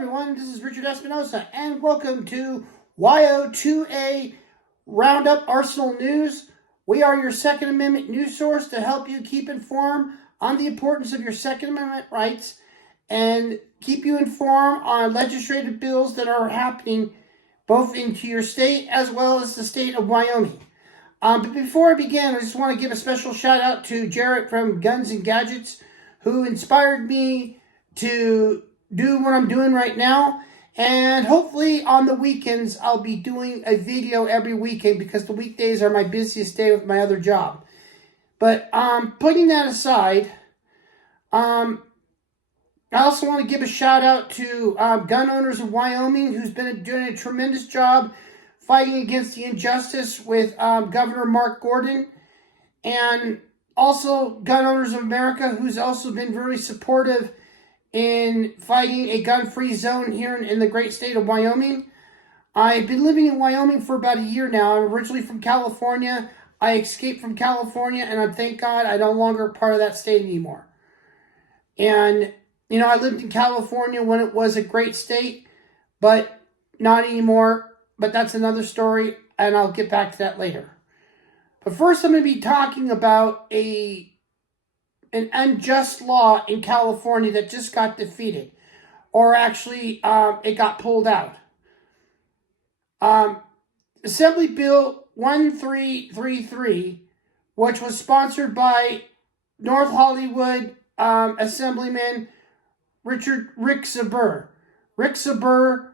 everyone, this is Richard Espinosa, and welcome to YO2A Roundup Arsenal News. We are your Second Amendment news source to help you keep informed on the importance of your Second Amendment rights and keep you informed on legislative bills that are happening both into your state as well as the state of Wyoming. But before I begin, I just want to give a special shout out to Jarrett from Guns and Gadgets, who inspired me to do what I'm doing right now. And hopefully on the weekends, I'll be doing a video every weekend because the weekdays are my busiest day with my other job. But putting that aside, I also want to give a shout out to gun owners of Wyoming who's been doing a tremendous job fighting against the injustice with Governor Mark Gordon, and also Gun Owners of America, who's also been very supportive in fighting a gun-free zone here in the great state of Wyoming. I've been living in Wyoming for about a year now. I'm originally from California. I escaped from California, and I thank God I'm no longer part of that state anymore. And, you know, I lived in California when it was a great state, but not anymore. But that's another story, and I'll get back to that later. But first, I'm going to be talking about an unjust law in California that just got defeated, or actually it got pulled out. Assembly Bill 1333, which was sponsored by North Hollywood Assemblyman Rick Zabur. Rick Zabur,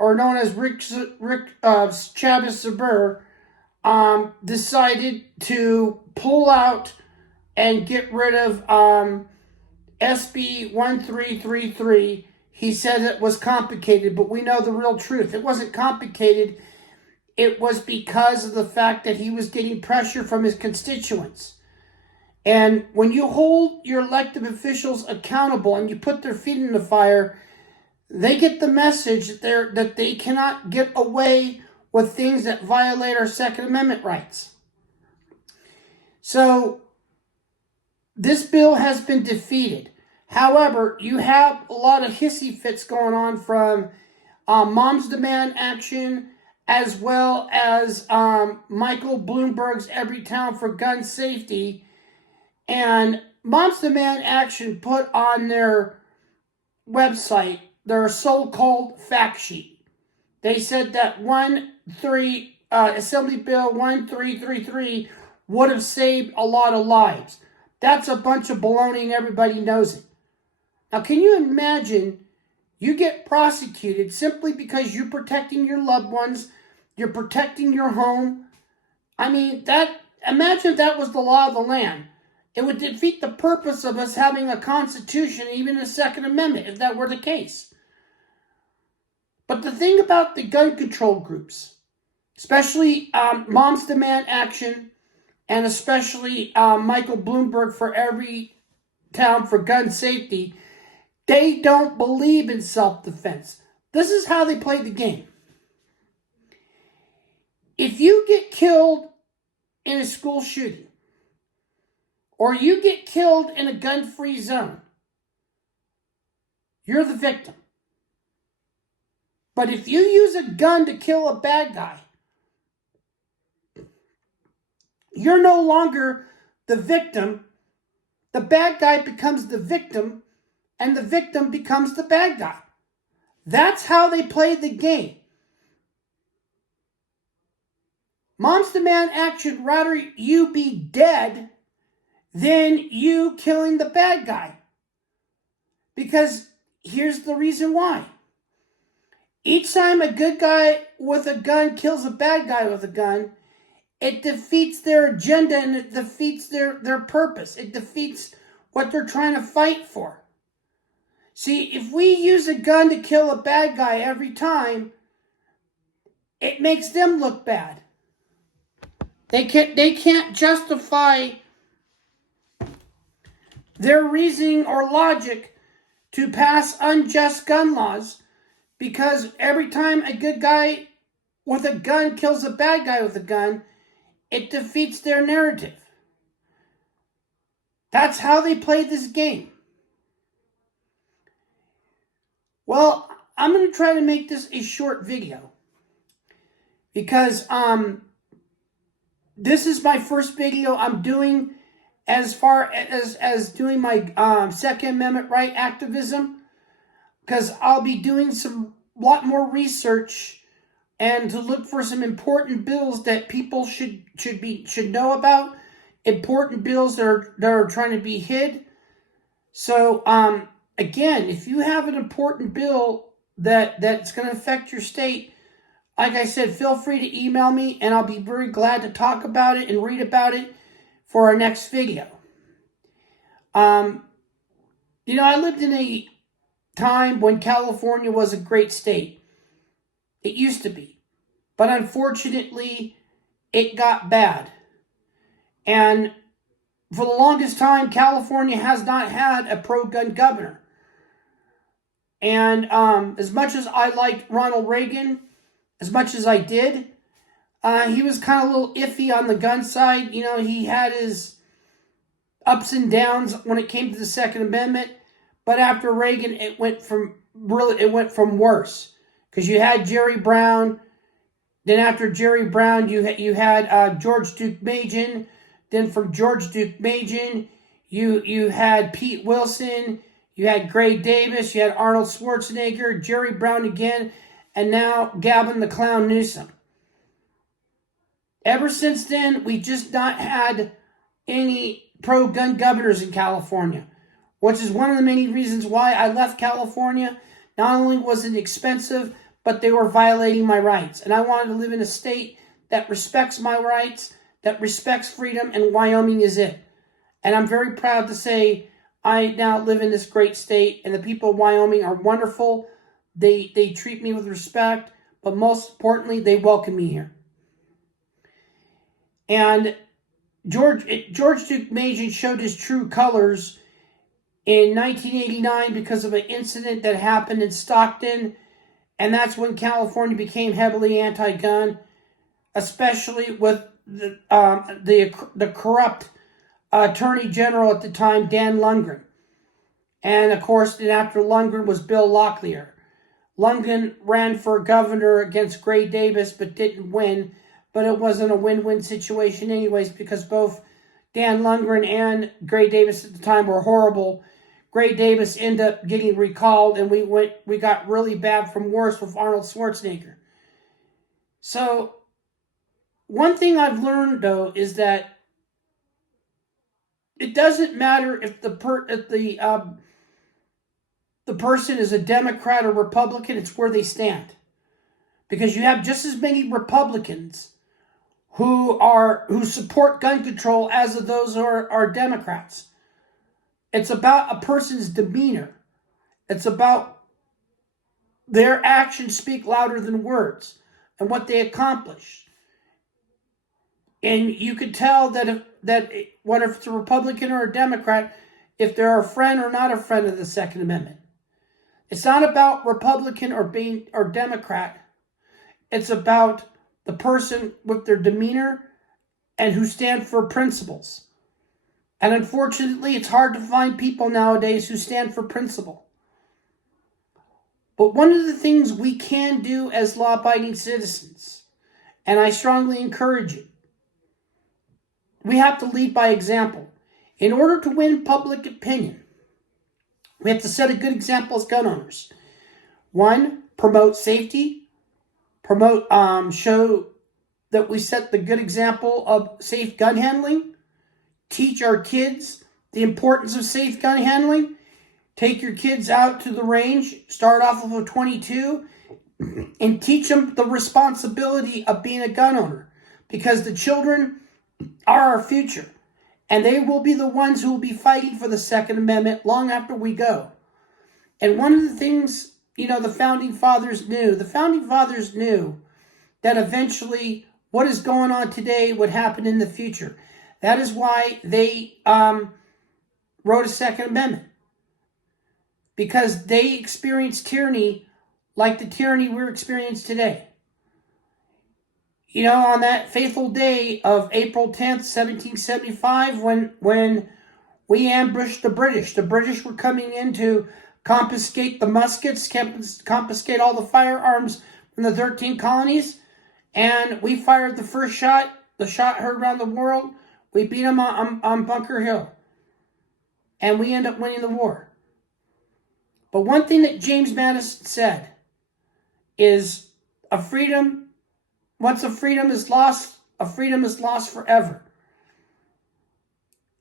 or known as Rick Chavez Zabur, decided to pull out and get rid of SB 1333. He said it was complicated, but we know the real truth. It wasn't complicated. It was because of the fact that he was getting pressure from his constituents. And when you hold your elected officials accountable and you put their feet in the fire, they get the message that they cannot get away with things that violate our Second Amendment rights. So this bill has been defeated. However, you have a lot of hissy fits going on from Moms Demand Action, as well as Michael Bloomberg's Every Town for Gun Safety. And Moms Demand Action put on their website their so-called fact sheet. They said that Assembly Bill 1333 would have saved a lot of lives. That's a bunch of baloney and everybody knows it. Now, can you imagine you get prosecuted simply because you're protecting your loved ones, you're protecting your home? I mean, imagine if that was the law of the land. It would defeat the purpose of us having a constitution, even a Second Amendment, if that were the case. But the thing about the gun control groups, especially Moms Demand Action, and especially Michael Bloomberg for Every Town for Gun Safety, they don't believe in self-defense. This is how they play the game. If you get killed in a school shooting, or you get killed in a gun-free zone, you're the victim. But if you use a gun to kill a bad guy, you're no longer the victim. The bad guy becomes the victim, and the victim becomes the bad guy. That's how they play the game. Moms Demand Action, rather you be dead than you killing the bad guy. Because here's the reason why. Each time a good guy with a gun kills a bad guy with a gun, it defeats their agenda and it defeats their purpose. It defeats what they're trying to fight for. See, if we use a gun to kill a bad guy every time, it makes them look bad. They can't justify their reasoning or logic to pass unjust gun laws, because every time a good guy with a gun kills a bad guy with a gun, it defeats their narrative. That's how they play this game. Well, I'm going to try to make this a short video because this is my first video I'm doing as far as doing my Second Amendment right activism, because I'll be doing lot more research and to look for some important bills that people should know about, important bills that are trying to be hid. So again, if you have an important bill that's going to affect your state, like I said, feel free to email me and I'll be very glad to talk about it and read about it for our next video. You know, I lived in a time when California was a great state. It used to be. But unfortunately, it got bad. And for the longest time, California has not had a pro-gun governor. And as much as I liked Ronald Reagan, as much as I did, he was kind of a little iffy on the gun side. You know, he had his ups and downs when it came to the Second Amendment. But after Reagan, it went from worse. Because you had Jerry Brown. Then after Jerry Brown, you had George Duke Majan. Then from George Duke Majan, you had Pete Wilson. You had Gray Davis. You had Arnold Schwarzenegger. Jerry Brown again. And now Gavin the Clown Newsom. Ever since then, we've just not had any pro-gun governors in California, which is one of the many reasons why I left California. Not only was it expensive, but they were violating my rights. And I wanted to live in a state that respects my rights, that respects freedom, and Wyoming is it. And I'm very proud to say I now live in this great state, and the people of Wyoming are wonderful. They treat me with respect, but most importantly, they welcome me here. And George Duke Majan showed his true colors in 1989 because of an incident that happened in Stockton, and that's when California became heavily anti-gun, especially with the corrupt Attorney General at the time, Dan Lundgren. And of course, then after Lundgren was Bill Locklear. Lundgren ran for governor against Gray Davis but didn't win, but it wasn't a win-win situation anyways because both Dan Lundgren and Gray Davis at the time were horrible. Gray Davis ended up getting recalled, and we got really bad from worse with Arnold Schwarzenegger. So, one thing I've learned though is that it doesn't matter if the person is a Democrat or Republican; it's where they stand, because you have just as many Republicans who support gun control as of those who are Democrats. It's about a person's demeanor. It's about their actions speak louder than words and what they accomplish. And you could tell whether if it's a Republican or a Democrat, if they're a friend or not a friend of the Second Amendment. It's not about Republican or Democrat. It's about the person with their demeanor and who stand for principles. And unfortunately, it's hard to find people nowadays who stand for principle. But one of the things we can do as law-abiding citizens, and I strongly encourage it, we have to lead by example. In order to win public opinion, we have to set a good example as gun owners. One, promote safety. Show that we set the good example of safe gun handling. Teach our kids the importance of safe gun handling. Take your kids out to the range, start off with a .22, and teach them the responsibility of being a gun owner. Because the children are our future. And they will be the ones who will be fighting for the Second Amendment long after we go. And one of the things, the Founding Fathers knew. The Founding Fathers knew that eventually what is going on today would happen in the future. That is why they wrote a Second Amendment. Because they experienced tyranny like the tyranny we're experiencing today. On that fateful day of April 10th, 1775, when we ambushed the British were coming in to confiscate the muskets, confiscate all the firearms from the 13 colonies. And we fired the first shot. The shot heard around the world. We beat them on Bunker Hill. And we end up winning the war. But one thing that James Madison said is once a freedom is lost forever.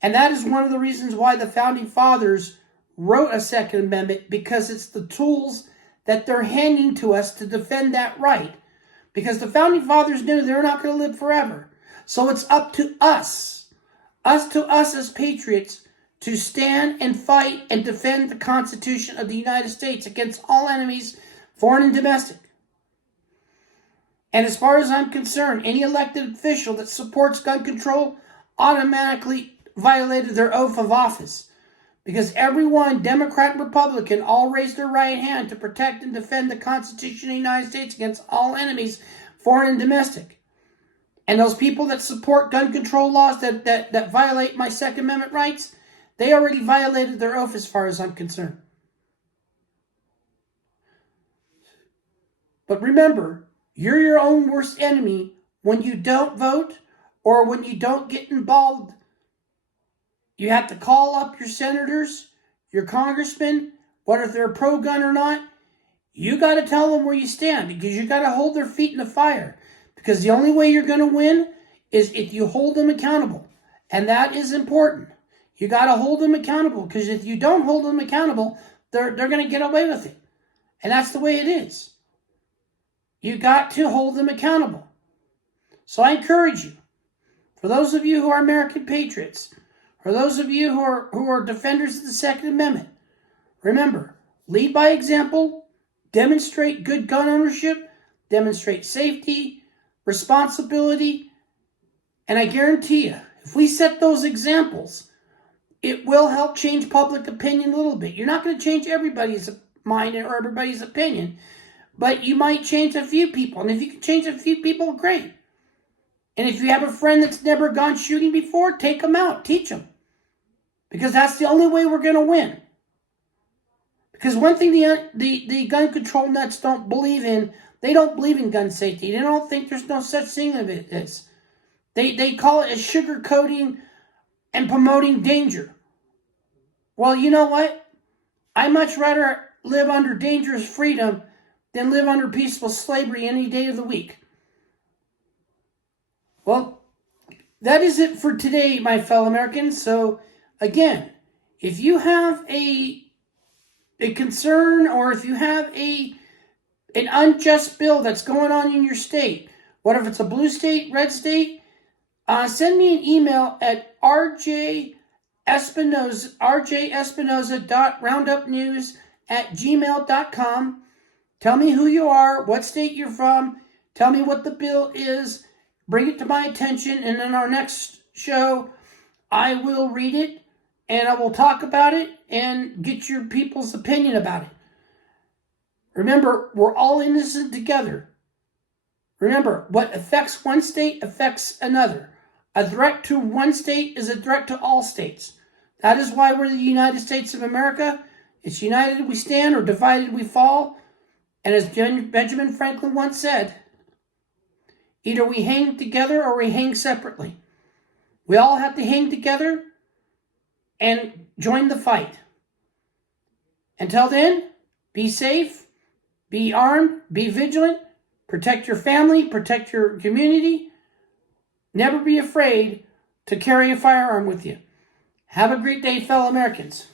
And that is one of the reasons why the Founding Fathers wrote a Second Amendment, because it's the tools that they're handing to us to defend that right. Because the Founding Fathers knew they're not going to live forever. So it's up to us as patriots, to stand and fight and defend the Constitution of the United States against all enemies, foreign and domestic. And as far as I'm concerned, any elected official that supports gun control automatically violated their oath of office. Because everyone, Democrat and Republican, all raised their right hand to protect and defend the Constitution of the United States against all enemies, foreign and domestic. And those people that support gun control laws that violate my Second Amendment rights, they already violated their oath as far as I'm concerned. But remember, you're your own worst enemy when you don't vote or when you don't get involved. You have to call up your senators, your congressmen, whether they're pro-gun or not. You got to tell them where you stand, because you got to hold their feet in the fire. Because the only way you're going to win is if you hold them accountable. And that is important. You got to hold them accountable, because if you don't hold them accountable, they're going to get away with it. And that's the way it is. You got to hold them accountable. So I encourage you, for those of you who are American patriots, for those of you who are defenders of the Second Amendment, remember, lead by example, demonstrate good gun ownership, demonstrate safety, responsibility, and I guarantee you, if we set those examples, it will help change public opinion a little bit. You're not going to change everybody's mind or everybody's opinion, but you might change a few people. And if you can change a few people, great. And if you have a friend that's never gone shooting before, take them out, teach them. Because that's the only way we're going to win. Because one thing the gun control nuts don't believe in, they don't believe in gun safety. They don't think there's no such thing as it is. They call it a sugarcoating and promoting danger. Well, you know what? I much rather live under dangerous freedom than live under peaceful slavery any day of the week. Well, that is it for today, my fellow Americans. So, again, if you have a concern, or if you have an unjust bill that's going on in your state, what if it's a blue state, red state, send me an email at rjespinoza.roundupnews@gmail.com. Tell me who you are, what state you're from, tell me what the bill is, bring it to my attention, and in our next show, I will read it, and I will talk about it, and get your people's opinion about it. Remember, we're all innocent together. Remember, what affects one state affects another. A threat to one state is a threat to all states. That is why we're the United States of America. It's united we stand, or divided we fall. And as Benjamin Franklin once said, either we hang together or we hang separately. We all have to hang together and join the fight. Until then, be safe, be armed, be vigilant, protect your family, protect your community. Never be afraid to carry a firearm with you. Have a great day, fellow Americans.